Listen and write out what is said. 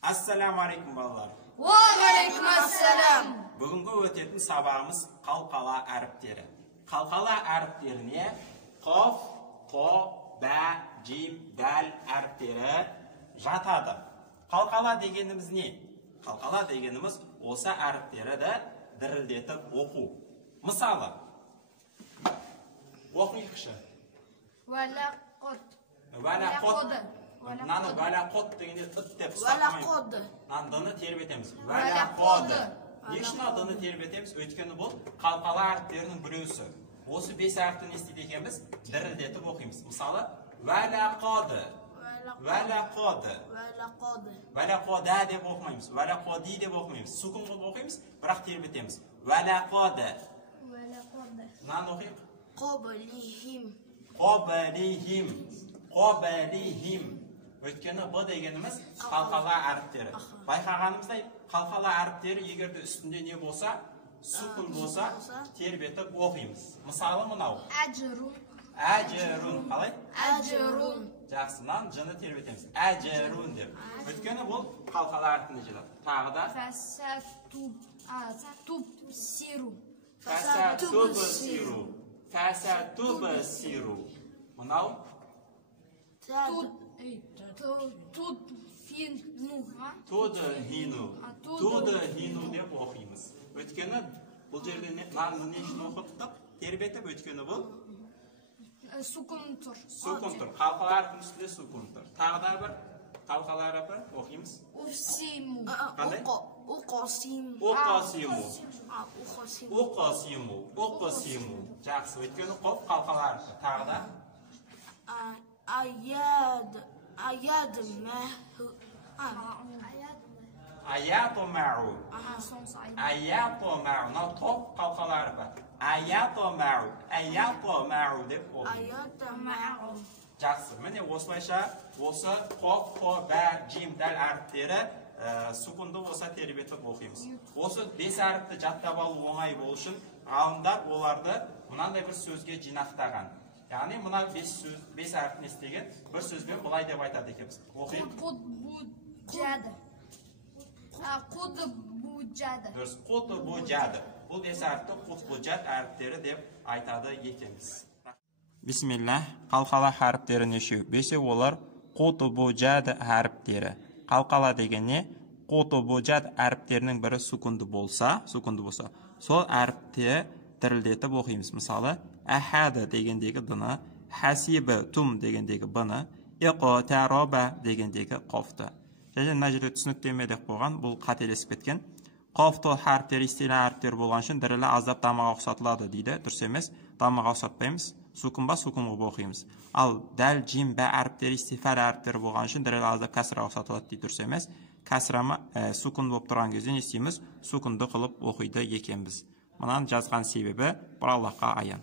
Ассаламу алейкум балалар. Уағалейкум ассалам. Бүгінгі өтетін сабағымыз қалқала әріптері. Қалқала әріптеріне қоф, қо, бә, жим, дәл әріптері жатады. Қалқала дегеніміз не? Қалқала дегеніміз осы әріптерді дірілдетіп оқу. Мысалы, оқиықшы. Вәләқод. Мынаны вәләқод дегенде ұт деп ұстатмаймыз. Дыны тербетеміз. Вәләқод. Не үшін дыны тербетеміз? Өйткені бұл қалқала әріптерінің біреусі. Осы 5 әріпті не істейді екенбіз? Дірілдетіп оқимыз. Мысалы, вәләқод. Вәләқод. Вәләқода деп оқымаймыз. Вәләқоди деп оқымаймыз. Сукун қылып оқимыз, бірақ тербетеміз. Вәләқод. Мынаны оқиық. Қобалихим. Қобалихим. Қобалихим. Өйткені бұ дегеніміз қалқала әріптері. Байқағанымыздай, қалқала әріптері егерде үстінде не болса, сукун болса, тербетіп оқимыз. Мысалы мынау. Әжірун. Әжірун. Қалай? Әжірун. Жақсынан жыны тербетеміз. Әжірун деп. Өйткені бұл қалқала әріпіне жетеді. Тағы да. Фәсәтубсиру. Фәсәтубсиру. Фәсәтубсиру. Мынау. Tudhinu. Tudhinu деп оқимыз. Өйткені бұл жерде нанды не үшін оқыттық? Тербетіп, өйткені бұл Сукун тұр. Сукун тұр. Қалқала әрпінің үстінде сукун тұр. Тағы да бір қалқала әрпі оқимыз. Уфсиму. Қандай? Уқосиму. Уқосиму. Уқосиму. Уқосиму. Жақсы. Өйткені қоп қалқала әрпі. Тағы да Аяд мәху. Аяту мәу. Аяту мәу. Нау топ қалқала әрпі. Аяту мәу. Аяту мәу деп оқимыз. Аяту мәу. Жақсы. Міне осылайша осы қоп, қо, бә, жим, дәл әріптері сукунды болса тербетіп оқимыз. Осы 5 әріпті жаттап алу оңай болу үшін ғалымдар оларды мынандай бір сөзге жинақтаған. Яғни мына 5 әріпін естеген бір сөзбен былай деп айтады екенбіз. Оқиық. Құдбуджады. Құдбуджады. Дұрыс. Құдбуджады. Бұл 5 әріпті құдбуджад әріптері деп айтады екенбіз. Бисмилlah. Қалқала әріптері нешеу? 5 олар құдбуджад әріптері. Қалқала деген не? Құдбуджад әріптерінің бірі сукунды болса, сол әріпті дірілдетіп оқимыз. Мысалы, әхады дегендегі дыны, хасибі тұм дегендегі бұны, иқо тәроба дегендегі қофты. Және мына жерде түсініктемедек болған, бұл қателесіп кеткен. Қофты әріптер, истелі әріптер болған үшін дірілі аздап дамаға ұқсатылады дейді. Дұрыс емес, дамаға ұқсатпаймыз. Сукун ба, сукун ғып оқимыз. Ал дәл, жим, бә әріптер, истифар әріптер болған үшін дірілі аздап кәсіра ұқсатылады дейді. Дұрыс емес. Кәсірама сукун болып тұрған кезде не істейміз? Сукунды қылып оқиды екенбіз. Мұнан жазған себебі бір Аллахқа аян.